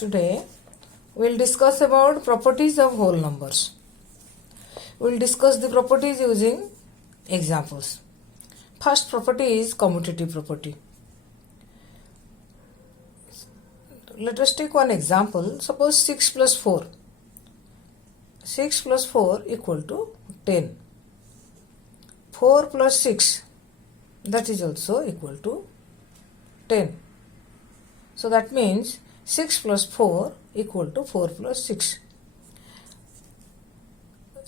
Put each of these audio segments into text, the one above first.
Today we will discuss about properties of whole numbers. We will discuss the properties using examples. First property is commutative property. Let us take one example. Suppose 6 plus 4. 6 plus 4 equal to 10. 4 plus 6, that is also equal to 10. So that means 6 plus 4 equal to 4 plus 6.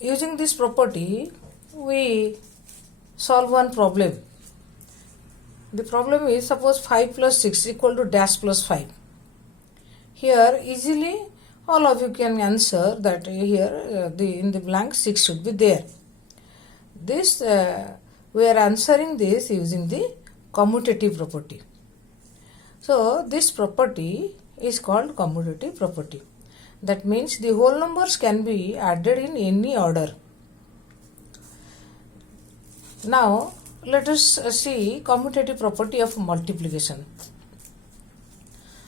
Using this property, we solve one problem. The problem is, suppose 5 plus 6 equal to dash plus 5. Here easily all of you can answer that here in the blank 6 should be there. This we are answering this using the commutative property. So this property is called commutative property. That means the whole numbers can be added in any order. Now let us see commutative property of multiplication.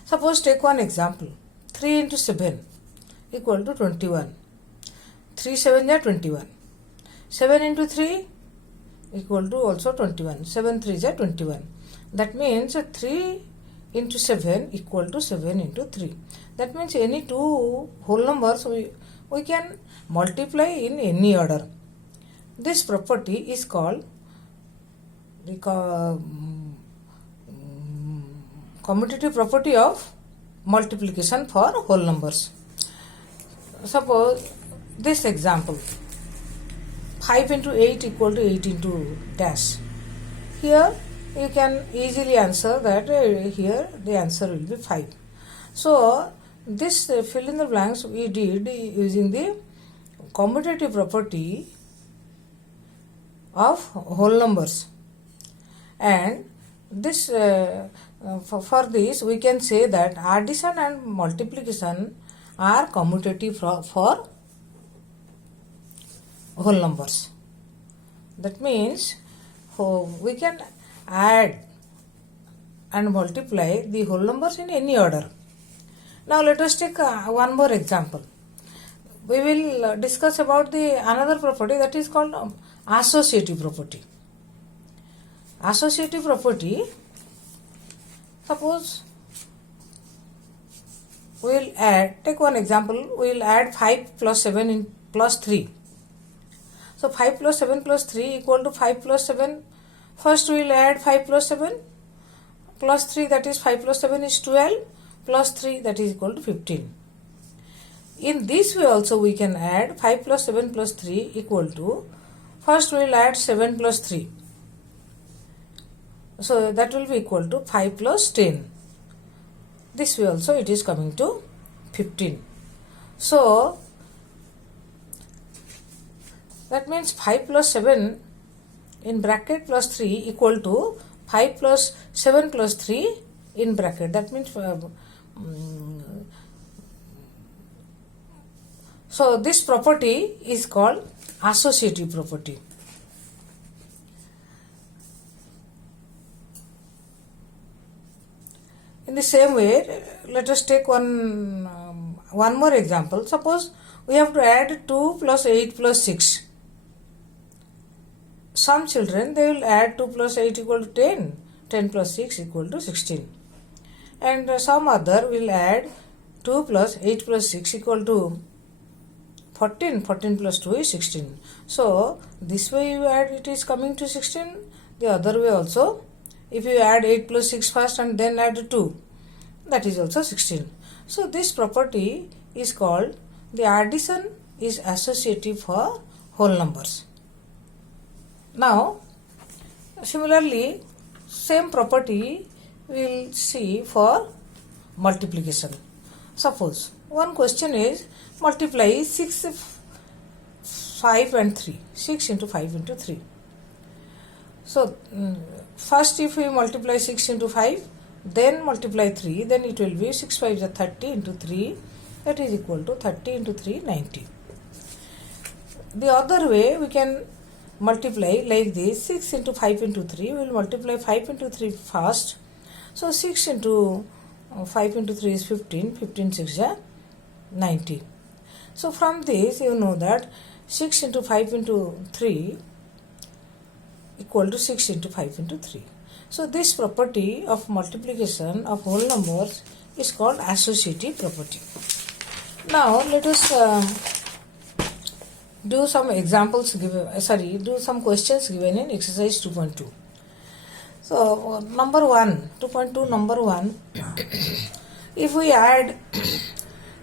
Suppose take one example. 3 into 7 equal to 21. 3 7 are 21. 7 into 3 equal to also 21. 7 3 are 21. That means 3 into 7 equal to 7 into 3. That means any two whole numbers we can multiply in any order. This property is called the commutative property of multiplication for whole numbers. Suppose this example, 5 into 8 equal to 8 into dash. Here you can easily answer that here the answer will be 5. So this fill in the blanks we did using the commutative property of whole numbers. And this for this we can say that addition and multiplication are commutative for whole numbers. That means we can add and multiply the whole numbers in any order. Now let us take one more example. We will discuss about the another property that is called associative property. Associative property, suppose we will add, take one example, we will add 5 plus 7 in plus 3. So 5 plus 7 plus 3 equal to 5 plus 7. First we will add 5 plus 7 plus 3, that is 5 plus 7 is 12 plus 3, that is equal to 15. In this way also we can add 5 plus 7 plus 3 equal to, first we will add 7 plus 3. So that will be equal to 5 plus 10. This way also it is coming to 15. So that means 5 plus 7 in bracket plus 3 equal to 5 plus 7 plus 3 in bracket. That means so this property is called associative property. In the same way, let us take one more example. Suppose we have to add 2 plus 8 plus 6. Some children, they will add 2 plus 8 equal to 10, 10 plus 6 equal to 16. And some other will add 2 plus 8 plus 6 equal to 14, 14 plus 2 is 16. So this way you add, it is coming to 16. The other way also, if you add 8 plus 6 first and then add 2, that is also 16. So this property is called, the addition is associative for whole numbers. Now similarly same property we will see for multiplication. Suppose one question is multiply 6, 5 and 3. 6 into 5 into 3. So first if we multiply 6 into 5, then multiply 3, then it will be 6 5 is 30 into 3, that is equal to 30 into 3, 90. The other way we can multiply like this, 6 into 5 into 3, we will multiply 5 into 3 first. So 6 into 5 into 3 is 15, 15 6 is 90. So from this you know that 6 into 5 into 3 equal to 6 into 5 into 3. So this property of multiplication of whole numbers is called associative property. Now let us do some examples given, do some questions given in exercise 2.2. So number 1, 2.2 number 1, if we add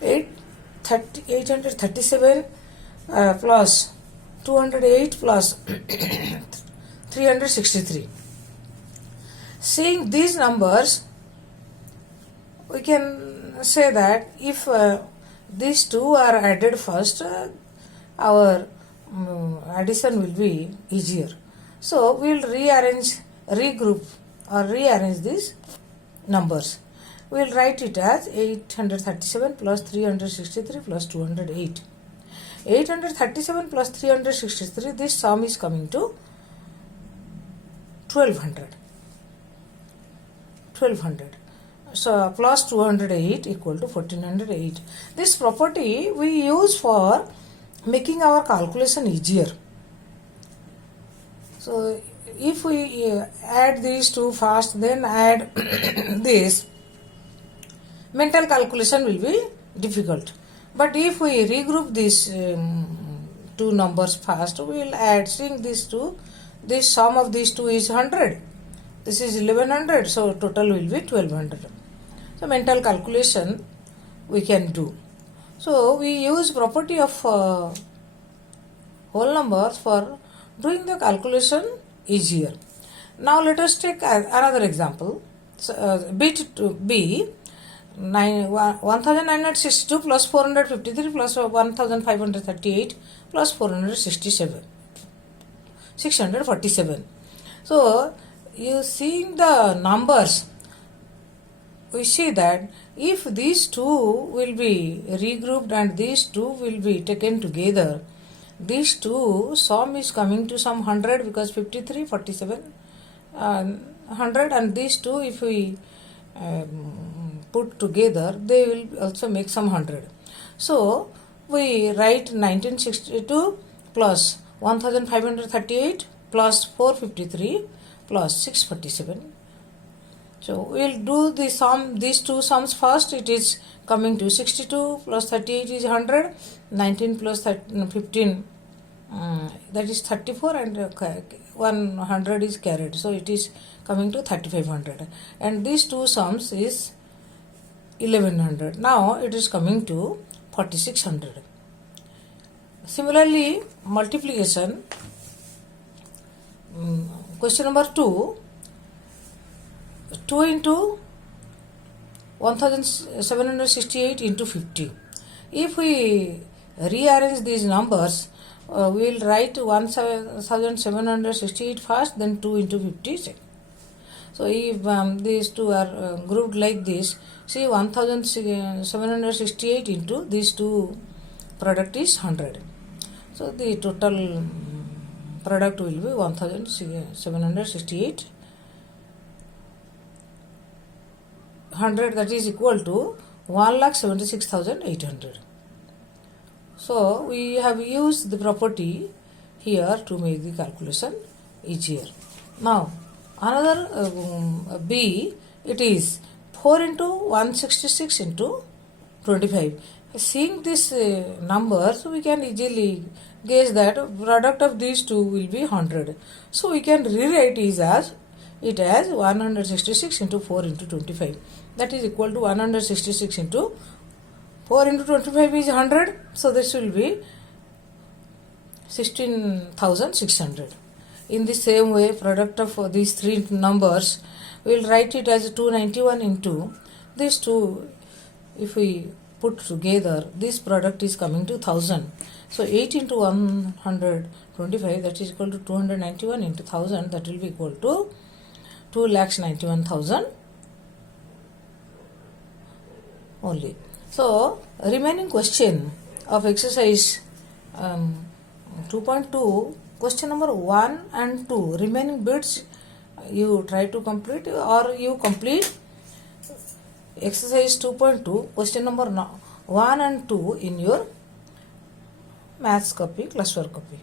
837 plus 208 plus 363. Seeing these numbers, we can say that if these two are added first, our addition will be easier. So we will regroup these numbers. We will write it as 837 plus 363 plus 208. 837 plus 363, this sum is coming to 1200. So plus 208 equal to 1408. This property we use for making our calculation easier. So if we add these two first, then add this, mental calculation will be difficult. But if we regroup these two numbers first, we will add, seeing these two, this sum of these two is 100. This is 1100, so total will be 1200. So mental calculation we can do. So we use property of whole numbers for doing the calculation easier. Now let us take another example. Bit to B, 1962 plus 453 plus 1538 plus 647. So you see the numbers, we see that if these two will be regrouped and these two will be taken together, these two sum is coming to some 100, because 53, 47, 100, and these two if we put together, they will also make some 100. So we write 1962 plus 1538 plus 453 plus 647. So we will do the sum, these two sums first. It is coming to 62 plus 38 is 100, 19 plus 15 that is 34, and 100 is carried, so it is coming to 3500, and these two sums is 1100. Now it is coming to 4600. Similarly, multiplication, question number 2, 2 into 1768 into 50. If we rearrange these numbers, we will write 1768 first, then 2 into 50 second. So if these two are grouped like this, see 1768 into these two product is 100. So the total product will be 1768 100, that is equal to 1,76,800. So we have used the property here to make the calculation easier. Now another B, it is 4 into 166 into 25. Seeing this numbers, we can easily guess that product of these two will be 100. So we can rewrite it as 166 into 4 into 25. That is equal to 166 into 4 into 25 is 100. So this will be 16,600. In the same way, product of these three numbers, we will write it as 291 into these two. If we put together, this product is coming to 1000. So 8 into 125, that is equal to 291 into 1000, that will be equal to 2,91,000 only. So remaining question of exercise 2.2, question number 1 and 2, remaining bits you try to complete, or you complete exercise 2.2 question number 1 and 2 in your maths copy, classwork copy.